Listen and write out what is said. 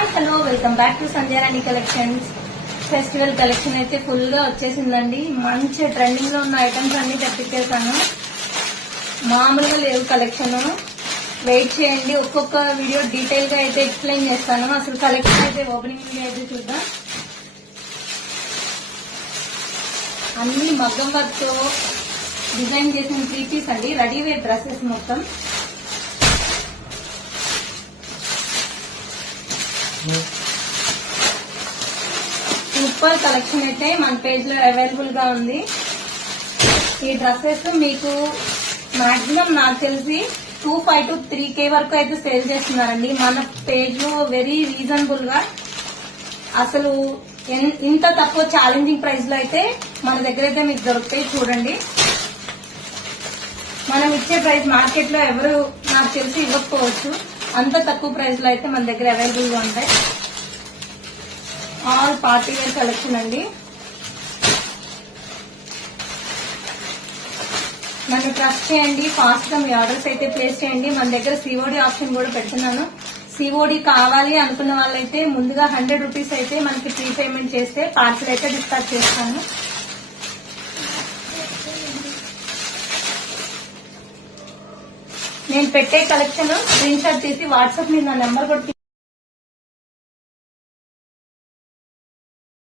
Hi hello welcome back to Sandhyarani collections. Festival collection అయితే full గా వచ్చేసిందండి. మంచి ట్రెండింగ్ లో ఉన్న ఐటమ్స్ అన్ని తెప్పించేసాను. మామూలుగా లేవు కలెక్షన్. వెయిట్ చేయండి, ఒక్కొక్క వీడియో డీటెయిల్ గా అయితే ఎక్స్ప్లెయిన్ చేస్తాను. అసలు కలెక్షన్ అయితే ఓపెనింగ్ వీడియో అయితే చూద్దాం. అన్ని మగ్గం వర్క్ తో డిజైన్ చేసిన 3 పీస్ అండి, రెడీవేర్ డ్రెస్సెస్ మొత్తం. సూపర్ కలెక్షన్ అయితే మన పేజ్ లో అవైలబుల్ గా ఉంది. ఈ డ్రెస్సెస్ మీకు మాక్సిమం నాకు తెలిసి 2,500 to 3K వరకు అయితే సేల్ చేస్తున్నారండి మన పేజ్ లో. వెరీ రీజనబుల్ గా, అసలు ఇంత తక్కువ ఛాలెంజింగ్ ప్రైస్ లో అయితే మన దగ్గర అయితే మీకు దొరుకుతాయి. చూడండి, మనం ఇచ్చే ప్రైస్ మార్కెట్ లో ఎవరు నాకు తెలిసి ఇవ్వకపోవచ్చు. అంత తక్కువ ప్రైస్ లో అయితే మన దగ్గర అవైలబుల్ గా ఉంటాయి. ఆల్ పార్టీ వేర్ కలెక్షన్ అండి. నన్ను ట్రస్ట్ చేయండి, ఫాస్ట్ గా మీ ఆర్డర్స్ అయితే ప్లేస్ చేయండి. మన దగ్గర సిఓడి ఆప్షన్ కూడా పెడుతున్నాను. సిఓడి కావాలి అనుకున్న వాళ్ళైతే ముందుగా 100 రూపీస్ అయితే మనకి ప్రీ పేమెంట్ చేస్తే పార్సల్ అయితే డిస్పాచ్ చేస్తాను. నేను పెట్టే కలెక్షన్ స్క్రీన్ షాట్ తీసి వాట్సాప్ మీద నా నెంబర్ కూడా